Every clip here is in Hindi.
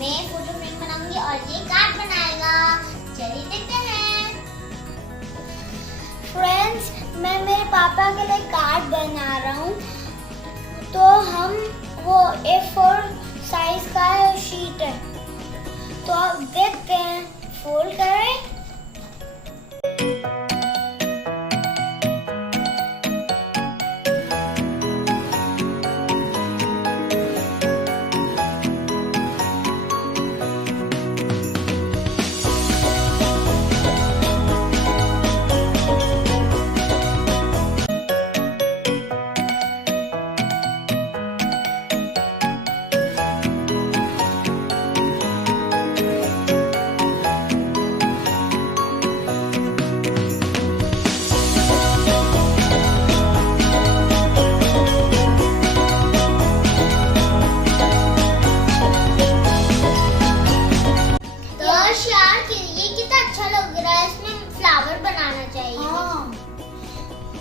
मैं फोटो फ्रेम बनाऊंगी और ये कार्ड बनाएगा। चलिए देखते हैं। फ्रेंड्स, मैं मेरे पापा के लिए कार्ड बना रहा हूँ। तो हम वो A4 साइज का शीट है, तो आप देखते हैं। फोल्ड करें।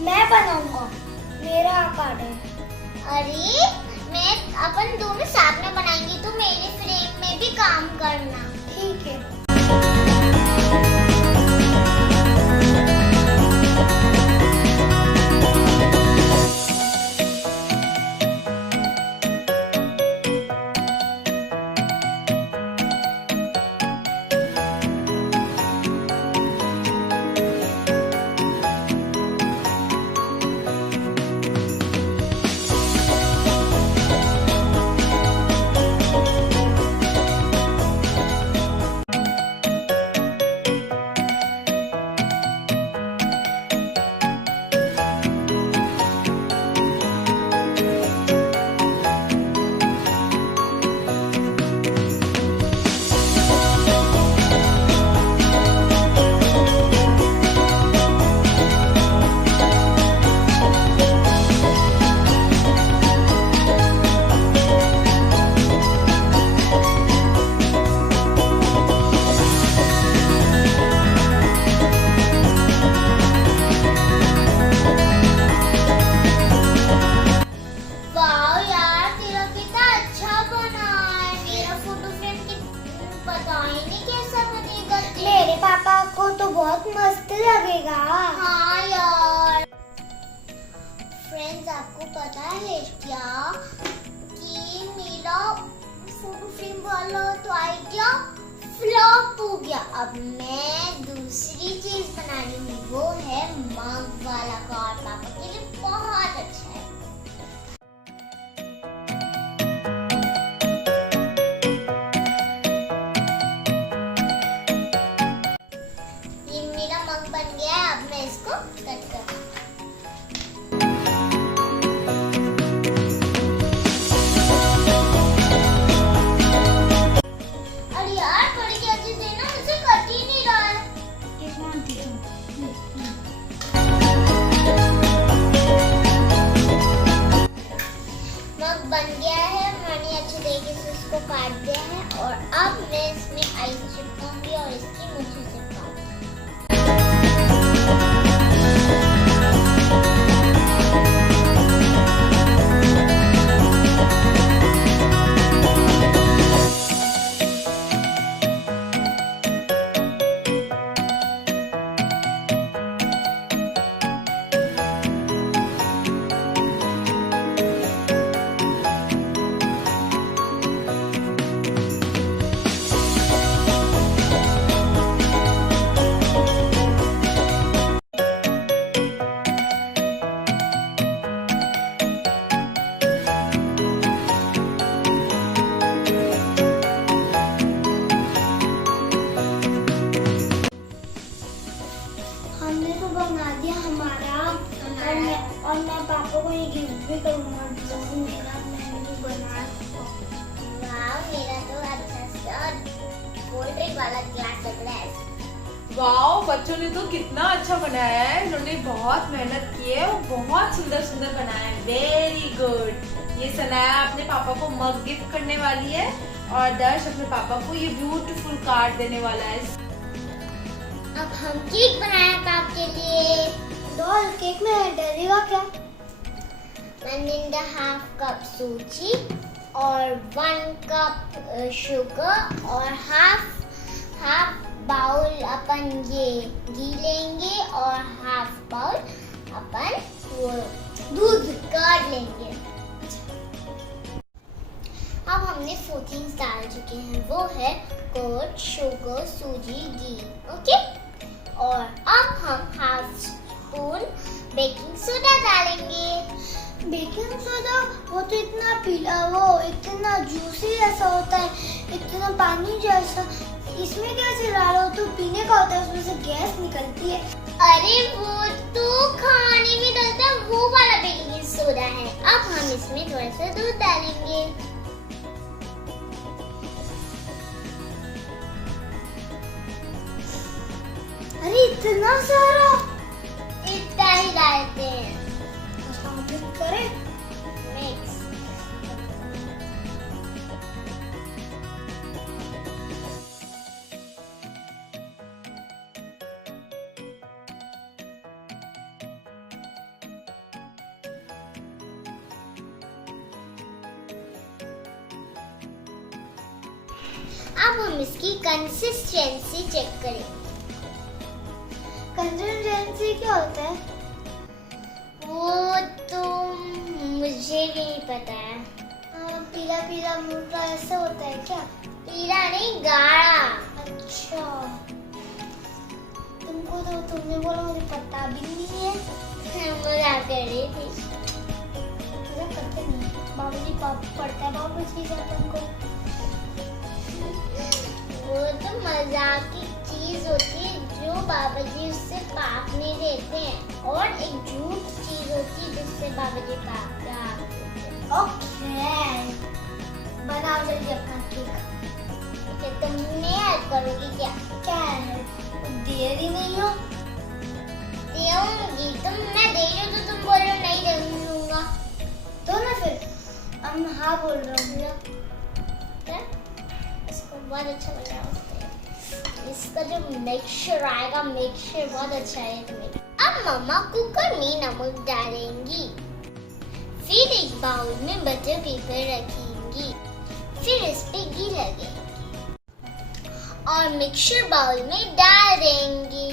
मैं बनाऊंगा, मेरा कार्ड है। अरे अपन दोनों साथ में बनाएंगे, तो मेरे फ्रेम में भी काम करना। ठीक है। पापा को तो बहुत मस्त लगेगा। हाँ यार। फ्रेंड्स, आपको पता है क्या कि मेरा फोटो फ्रेम वाला तो आइडिया फ्लॉप हो गया। अब मैं दूसरी चीज बना रही हूँ, वो है मग वाला कार्ड। पापा के लिए बहुत अच्छा है। बन गया है, अब मैं इसको कट कर। अरे यार, थोड़ी क्या चीज देना, मुझे कट ही नहीं रहा है। मग बन गया है, मैंने अच्छे तरीके से इसको काट दिया है और अब मैं इसमें आइस चिपकाऊंगी और इसकी मुझे चिपकाऊंगी। और मैं पापा को ये गिफ्ट भी करूँगा जो मेरा मैंने बनाया। वाह, मेरा तो अच्छा सा कोल्ड ड्रिंक वाला ग्लास लग रहा है। वाओ, बच्चों ने तो कितना अच्छा बनाया है। इन्होंने बहुत मेहनत की है और बहुत सुंदर सुंदर बनाया है। Very good. ये सनाया अपने पापा को मग गिफ्ट करने वाली है और दर्श अपने पापा को ये ब्यूटीफुल कार्ड देने वाला है। अब हम केक बनाए पापा के लिए। डॉल, केक में डलेगा क्या? 1.5 कप सूजी, और 1 कप शुगर और हाफ बाउल अपन ये घी लेंगे और हाफ बाउल अपन वो दूध कर्ड लेंगे। अब हमने 4 थिंग्स डाल चुके हैं, वो है कर्ड, शुगर, सूजी, घी। ओके, और अब हम हाफ स्पून बेकिंग सोडा डालेंगे। बेकिंग सोडा वो तो इतना पीला, वो इतना जूसी जैसा होता है, इतना पानी जैसा, इसमें कैसे डालो? तो पीने का होता है, उसमें से गैस निकलती है। अरे वो तो खाने में डलता है, वो वाला बेकिंग सोडा है। अब हम इसमें थोड़ा सा दूध डालेंगे। अरे इतना सारा, इतना ही डालते हैं। मिक्स करें, मिक्स। अब हम इसकी कंसिस्टेंसी चेक करेंगे। कंसिस्टेंसी क्या होता है? वो तो मुझे भी नहीं पता है। पीला पीला मोटा ऐसा होता है क्या? पीला नहीं, गाढ़ा। अच्छा, तुमने बोला, मुझे पता भी नहीं है। मजाक कर रही थी। मजाक करते नहीं, बाबूजी पढ़ता है बाबूजी से अपन को। वो तो मजाक की चीज होती है जो बाबा जी उससे पाप नहीं देते हैं, और एक झूठ चीज होती है जिससे बाबा जी पाप देते हैं। ओके, बनाओ जल्दी अपना केक। तुमने हेल्प करोगी क्या? क्या है? देर ही नहीं हो। दूंगी, मैं दे रही हूँ तो तुम बोल रहे हो नहीं दूंगा तो ना, फिर हम हाँ बोल रहे हो। इसको बहुत अच्छा लग रहा है, इसका जो मिक्सचर आएगा, मिक्सचर बहुत अच्छा है इसमें। अब मम्मा कुकर में नमक डालेंगी, फिर एक बाउल में बटर पेपर रखेंगी, फिर इस पे घी लगेंगी और मिक्सचर बाउल में डाल देंगी।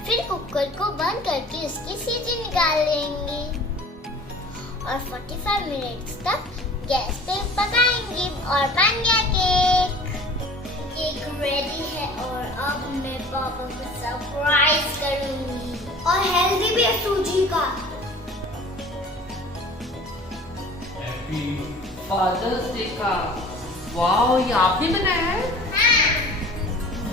फिर कुकर को बंद करके उसकी सीटी निकाल लेंगी और 45 मिनट्स तक गैस पे पकाएंगे और बन गया केक। केक रेडी है और अब मैं पापा को सरप्राइज करूंगी, और हेल्दी भी है सूजी का। हैप्पी फादर्स डे का। वाओ, ये आपने बनाया है?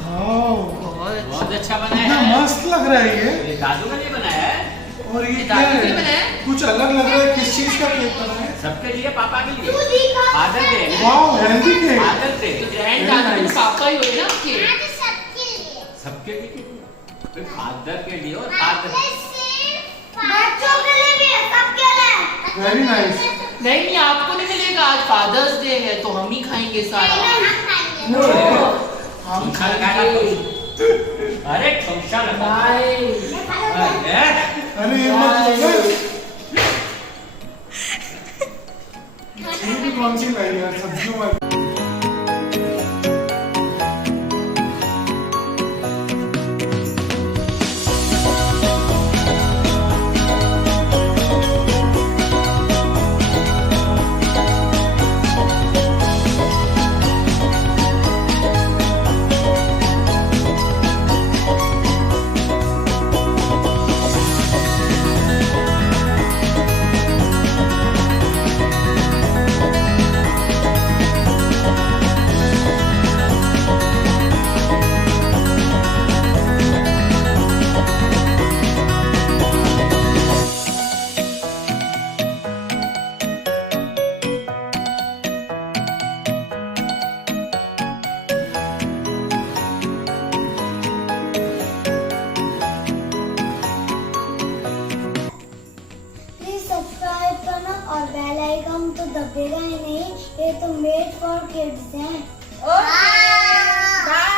बहुत अच्छा बनाया है। मस्त लग रहा है ये दादू का नहीं बनाया है। और ये क्या दादू के है? बनाया? कुछ अलग लग रहा है। किस चीज का केक बना है? सबके लिए, पापा के लिए। सूजी का। Father day. Wow, healthy cake. Father day तो ग्रैंड दादू पापा ही हुए ना आपके। आज सबके लिए। सबके लिए, फादर के लिए और फादर। बच्चों के लिए भी है, सबके लिए। Very nice. नहीं, आपको नहीं मिलेगा, आज फादर्स डे है तो हम ही खाएंगे सारा। हम खाएंगे। अरे ठोसा लगा। अरे ये मत लो। ये भी कौन सी लाई यार, सब्जियों वाली। और बेल आइकन तो दबेगा ही नहीं, ये तो मेड फॉर किड्स है। बाय।